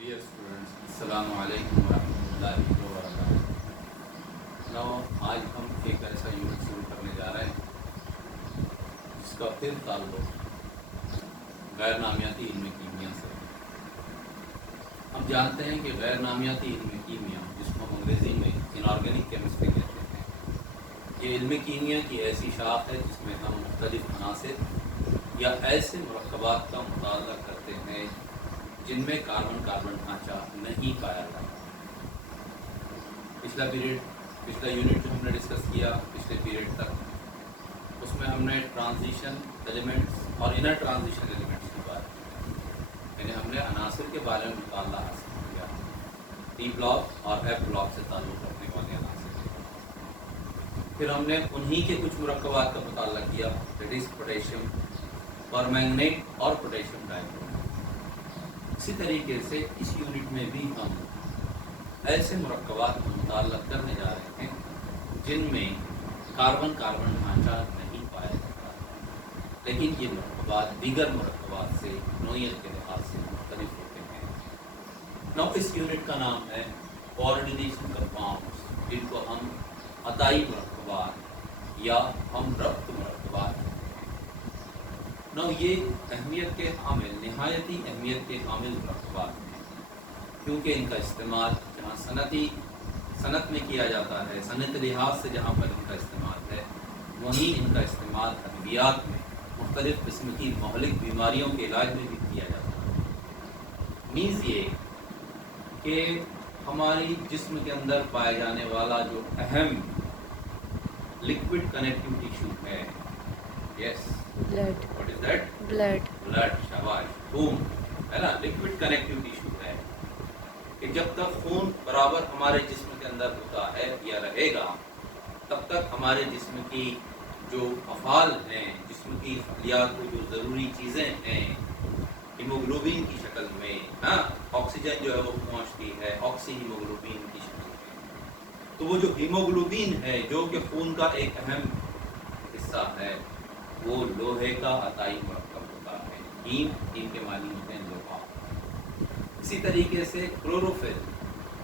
Dear students, Assalamu alaikum warahmatullahi wabarakatuh. Now, आज हम एक ऐसा यूनिट शुरू करने जा रहे हैं जिसका फिर ताल्लुक गैर नामियाती इल्म कीमिया से। हम जानते हैं कि गैर नामियाती इल्म कीमिया, जिसको हम अंग्रेज़ी में इनऑर्गेनिक केमिस्ट्री कहते हैं, ये इल्म कीमिया की ऐसी शाख है जिसमें हम मुख्तलिफ अनासिर या ऐसे मुरक्कबात का मुताला करते हैं जिनमें कार्बन ढांचा नहीं पाया जाता। पिछला यूनिट जो हमने डिस्कस किया पिछले पीरियड तक, उसमें हमने ट्रांजिशन एलिमेंट्स और इनर ट्रांजिशन एलिमेंट्स की बात की, यानी हमने अनासिर के बारे में मुताला हासिल किया, टी ब्लॉक और एफ ब्लॉक से ताल्लुक़ रखने वाले अनासिर। फिर हमने उन्हीं के कुछ मुरक्कबात का मुताला किया, दैट इज़ पोटेशियम परमैंगनेट और पोटेशियम डाइक्रोमेट। इसी तरीके से इस यूनिट में भी हम ऐसे मुरक्कबात का मुताल्ला करने जा रहे हैं जिनमें कार्बन ढांचा नहीं पाया जाता, लेकिन ये मुरक्कबात दीगर मुरक्कबात से नोयत के लिहाज से मुख्तलिफ होते हैं। नौ इस यूनिट का नाम है कोऑर्डिनेशन कंपाउंड्स, जिनको हम अताई मुरक्कबात या हम रब्त मुरक्कबात। नौ ये अहमियत के हामिल, नहायती अहमियत के हामिल मुरक्कबात हैं, क्योंकि इनका इस्तेमाल जहाँ सनत में किया जाता है, सनत लिहाज से जहाँ पर इनका इस्तेमाल है, वहीं इनका इस्तेमाल अद्वियात में मुख्तलिफ़ किस्म की महलिक बीमारियों के इलाज में भी किया जाता है। मीन्स ये कि हमारी जिस्म के अंदर पाए जाने वाला जो अहम लिक्विड कनेक्टिव टिश्यू है, yes, blood. What is that? Blood, शाबाश, खून है ना, लिक्विड कनेक्टिव टिश्यू है कि जब तक खून बराबर हमारे जिस्म के अंदर होता है या रहेगा, तब तक हमारे जिस्म की जो अफ़ाल हैं, जिस्म की खलियात को जो ज़रूरी चीज़ें हैं, हीमोग्लोबिन की शक्ल में, हाँ, ऑक्सीजन जो है वो पहुँचती है ऑक्सी हीमोग्लोबिन की शक्ल में। तो वो जो हीमोग्लोबिन है, जो कि खून का एक अहम हिस्सा है, वो लोहे का अताई मुरक्कब होता है। हीम के मानी होते हैं लोहा। इसी तरीके से क्लोरोफिल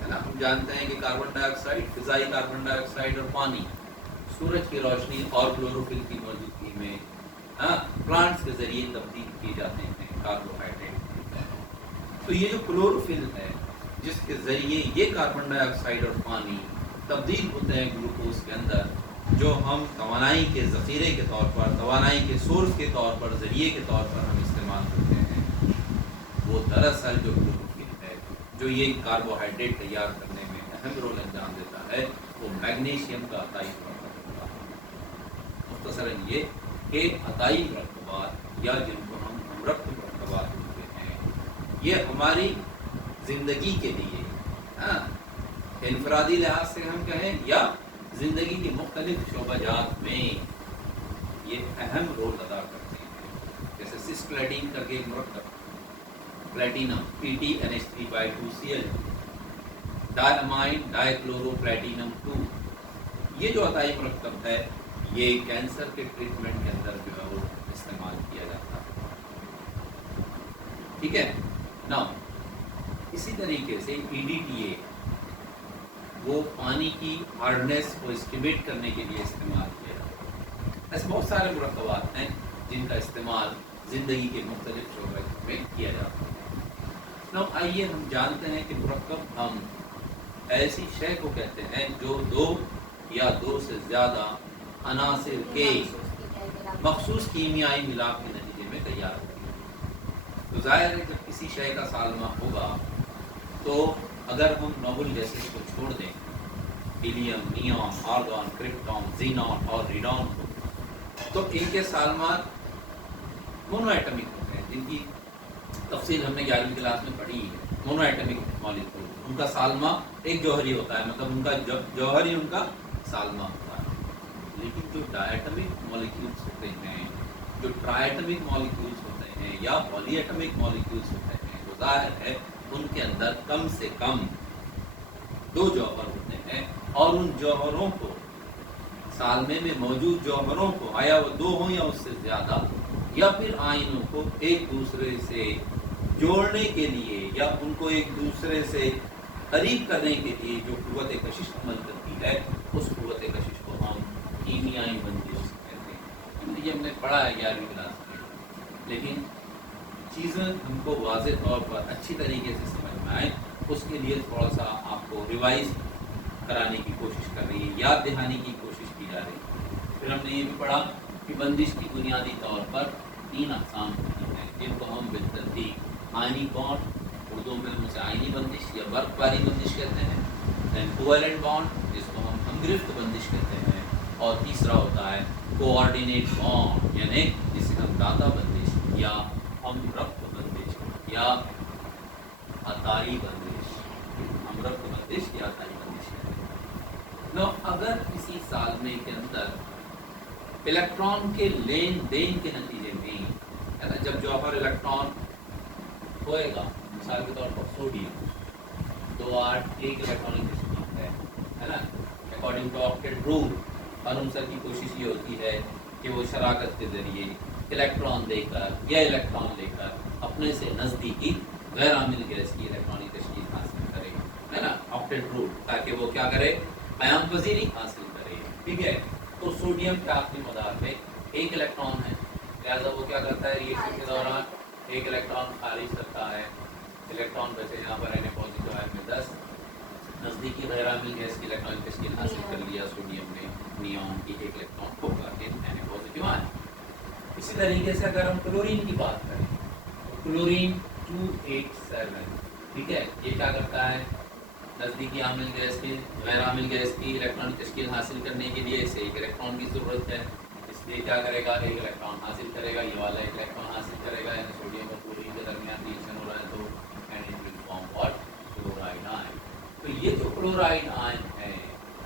है ना, हम जानते हैं कि carbon dioxide, Fizaia carbon dioxide और पानी सूरज की रोशनी और क्लोरोफिल की मौजूदगी में प्लांट्स के जरिए तब्दील किए जाते हैं कार्बोहाइड्रेट। तो ये जो क्लोरोफिल है, जिसके जरिए ये कार्बन डाइऑक्साइड और पानी तब्दील होते हैं ग्लूकोज के अंदर, जो हम तवानाई के ज़ख़ीरे के तौर पर, तवानाई के सोर्स के तौर पर, ज़रिए के तौर पर हम इस्तेमाल करते हैं, वो दरअसल जो क्लोरोफिल है, जो ये कार्बोहाइड्रेट तैयार करने में अहम रोल अंजाम देता है, वो मैग्नीशियम का अताई मुरक्कब होता है। मुख्तसरन ये कि अताई मुरक्कबात या जिनको हम अमरक्त मुरक्कबात कहते हैं, ये हमारी ज़िंदगी के लिए इनफरादी लिहाज से हम कहें या ज़िंदगी के मुख्तलिफ शोबाजात में ये अहम रोल अदा करते हैं। जैसे सिस्प्लेटिन करके एक मुरक्कब, प्लेटिनम PTNH3/2Cl, डायमाइन डाइक्लोरोप्लेटिनम 2, ये जो अताई मुरक्कब है, ये कैंसर के ट्रीटमेंट के अंदर जो है वो इस्तेमाल किया जाता है। ठीक है ना। इसी तरीके से EDTA, वो पानी की हार्डनेस को एस्टिमेट करने के लिए इस्तेमाल किया जाता है। ऐसे बहुत सारे मुरक्कबात हैं जिनका इस्तेमाल ज़िंदगी के मुख्तलिफ शोबों में किया जाता है। now आइए हम जानते हैं कि मुरक्कब हम ऐसी शय को कहते हैं जो दो या दो से ज़्यादा अनासिर के मखसूस कीमियाई मिलाप के नतीजे में तैयार होती है। तो ज़ाहिर है जब किसी शय का सालमा होगा, तो अगर हम नोबल गैसेस को छोड़ दें, helium, neon, argon, krypton, xenon और रेडॉन को, तो इनके सालमात मोनोएटमिक होते हैं, जिनकी तफसील हमने 11वीं क्लास में पढ़ी है। मोनोएटमिक मॉलिक्यूल, उनका सालमा एक जौहरी होता है, मतलब उनका जौहरी उनका सालमा होता है। लेकिन जो डायटमिक मॉलिक्यूल्स होते हैं, जो ट्राइएटमिक मॉलिक्यूल्स होते हैं या पॉलीएटमिक मॉलिक्यूल्स होते हैं, तो जाहिर है उनके अंदर कम से कम 2 जौहर होते हैं, और उन जौहरों को, सालमे में मौजूद जौहरों को, आया वो 2 हों या उससे ज़्यादा, या फिर आयनों को एक दूसरे से जोड़ने के लिए या उनको एक दूसरे से करीब करने के लिए जो क़ुव्वत कशिश अमल करती है, उस क़ुव्वत कशिश को हम कीमियाई बंदिश कहते हैं। ये हमने पढ़ा है 11वीं क्लास में, लेकिन चीज़ें हमको वाज़ेह तौर पर अच्छी तरीके से समझ में आए, उसके लिए थोड़ा सा आपको रिवाइज कराने की कोशिश कर रही है, याद दिलाने की कोशिश की जा रही है। फिर हमने ये भी पढ़ा कि बंदिश की बुनियादी तौर पर 3 अक़साम होती हैं, जिनको हम बिलतरतीब आइनी बॉन्ड, उर्दू में हम उसे आइनी बंदिश या बर्फ वाली बंदिश कहते हैं, दैन कोवेलेंट बॉन्ड जिसको हम हमगिरफ्त बंदिश कहते हैं, और तीसरा होता है कोऑर्डिनेट बॉन्ड यानी जिसे हम दाता बंदिश या हमरब्त बंदिश या अताई बंदिश, हमरब्त बंदिश या अताई बंदिश कहते हैं। नो अगर किसी सालमे के अंदर इलेक्ट्रॉन के लेन देन के नतीजे में, है ना, जब जौहर इलेक्ट्रॉन होएगा, मिसाल के तौर पर सोडियम 2 एक इलेक्ट्रॉनिक डिस्ट्रीब्यूशन है ना, अकॉर्डिंग टू ऑक्टेट रूल, और उन सब की कोशिश ये होती है कि वो शराकत के ज़रिए इलेक्ट्रॉन देकर या इलेक्ट्रॉन लेकर अपने से नज़दीकी गैर आमिल गैस की इलेक्ट्रॉनिक तशकील हासिल करे, है ना, ऑक्टेट रूल, ताकि वो क्या करे, आयाम पजीरी हासिल करे। ठीक है, तो सोडियम के आखिरी मदार में एक इलेक्ट्रॉन है, लिहाजा वो क्या करता है, रिएक्शन के दौरान एक इलेक्ट्रॉन खारिज करता है, इलेक्ट्रॉन बचे यहाँ पर एन पॉजिटिव आयन में 10, नज़दीकी गैर आमिल गैस की इलेक्ट्रॉनिक तशकील हासिल कर लिया सोडियम ने, नियॉन की एक इलेक्ट्रॉन को एन पॉजिटिव आयन। इसी तरीके से अगर हम क्लोरीन की बात करें, क्लोरीन 287, ठीक है, ये क्या करता है, नज़दीकी आमिल गैस की गैर आमिल गैस की इलेक्ट्रॉनिक तशकील हासिल करने के लिए इसे एक इलेक्ट्रॉन की ज़रूरत है, इसलिए क्या करेगा, एक इलेक्ट्रॉन हासिल करेगा, ये वाला एक इलेक्ट्रॉन हासिल करेगा, यानी सोडियम और क्लोरीन के दरमियान रिएक्शन हो रहा है, तो and it will form what, chloride ion. तो ये जो क्लोराइड आयन है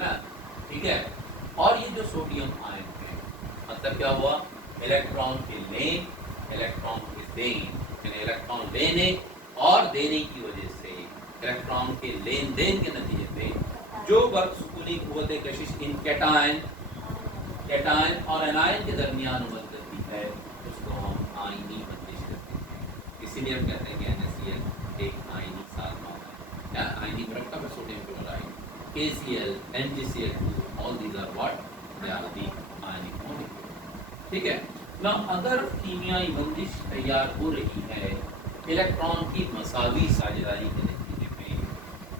ना, ठीक है, और ये जो सोडियम आयन है, मतलब क्या हुआ, इलेक्ट्रॉन के लेन, इलेक्ट्रॉन के देन, यानी इलेक्ट्रॉन लेने और देने की वजह से इलेक्ट्रॉन के लेन देन के नतीजे में जो बरसुकूनी क़ुव्वत कशिश इन कैटायन और एनायन के दरमियान अमल करती है, उसको हम आइनी बंदिश करते हैं। इसीलिए हम कहते हैं कि NaCl एक आइनी सालमा है, या आइनी मरकब है sodium chloride, KCl, NaCl2, all these are what, they are the ionic molecule. ठीक है ना, अगर कीमियाई बंदिश तैयार हो रही है इलेक्ट्रॉन की मसावी साझेदारी के नतीजे में,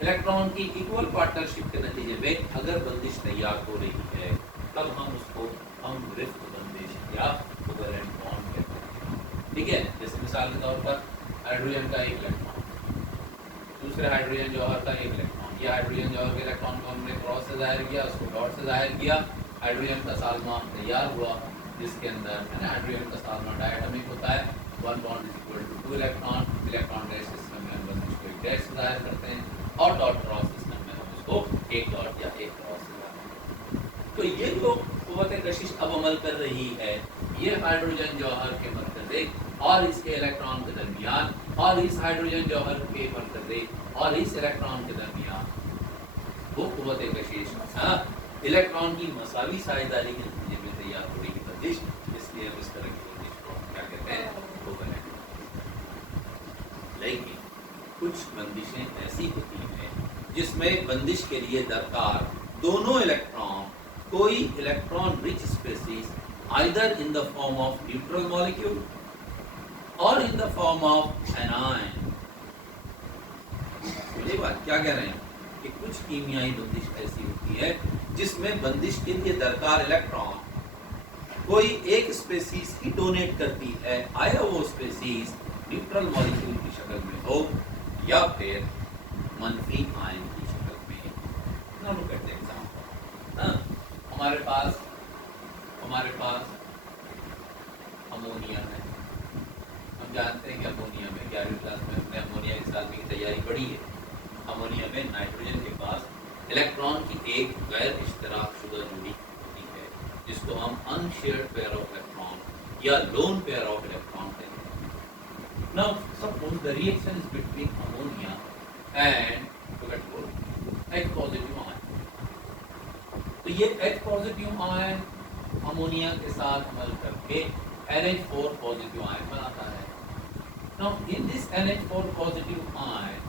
इलेक्ट्रॉन की इक्वल पार्टनरशिप के नतीजे में अगर बंदिश तैयार हो रही है, तब हम उसको हमगिरफ्त बंदिश या कोवेलेंट बॉन्ड कहते हैं। ठीक है, जैसे मिसाल के तौर पर हाइड्रोजन का एक इलेक्ट्रॉन दूसरे हाइड्रोजन जौहर का एक इलेक्ट्रॉन, या हाइड्रोजन जौहर के इलेक्ट्रॉन को हमने क्रॉस से जाहिर किया, उसको डॉट से जाहिर किया, हाइड्रोजन का सालमा तैयार हुआ, जिसके अंदर है ना हाइड्रोजन का सालमा डायटोमिक होता है, 1 bond is equal to 2 electron, electron dash system में हम बस इसको एक डैश से जाहिर करते हैं, और डॉट क्रॉस सिस्टम में हम उसको एक डॉट या एक क्रॉस से जाहिर करते हैं। तो ये जो क़ुव्वत कशिश अब अमल कर रही है, ये हाइड्रोजन जौहर के मरकज़े और इसके इलेक्ट्रॉन के दरमियान, और इस हाइड्रोजन जौहर के मरकज़े और इस इलेक्ट्रॉन के दरमियान वो क़ुव्वत कशिश इलेक्ट्रॉन की मसावी साझेदारी के नतीजे में तैयार हो रही बंदिश, इसलिए हम इस तरह की बंदिश को क्या कहते हैं, कोवेलेंट। लेकिन कुछ बंदिशें ऐसी होती हैं जिसमें बंदिश के लिए दरकार दोनों इलेक्ट्रॉन कोई electron rich species either in the form of neutral molecule और in the form of anion. ये बात क्या कह रहे हैं कि कुछ कीमियाई बंदिश ऐसी होती है जिसमें बंदिश के लिए दरकार इलेक्ट्रॉन कोई एक स्पेसीज की डोनेट करती है, आया वो स्पेसीज न्यूट्रल मॉलिक्यूल की शक्ल में हो या फिर मनफी आयन की शक्ल में। दोनों करते हैं एग्जाम्पल, हमारे पास अमोनिया है, हम जानते हैं कि अमोनिया में 11वीं क्लास में हमने अमोनिया की सालमे की तैयारी पढ़ी है। अमोनिया में नाइट्रोजन के पास इलेक्ट्रॉन की एक गैर इश्तराक शुदा जोड़ी होती है, जिसको हम अनशेयर्ड पेयर ऑफ इलेक्ट्रॉन या लोन पेयर ऑफ इलेक्ट्रॉन कहते हैं। Now suppose the reaction is between ammonia and H positive ion. तो ये H पॉजिटिव आयन अमोनिया के साथ अमल करके NH4 पॉजिटिव आयन बनाता है। Now, in this NH4 positive ion,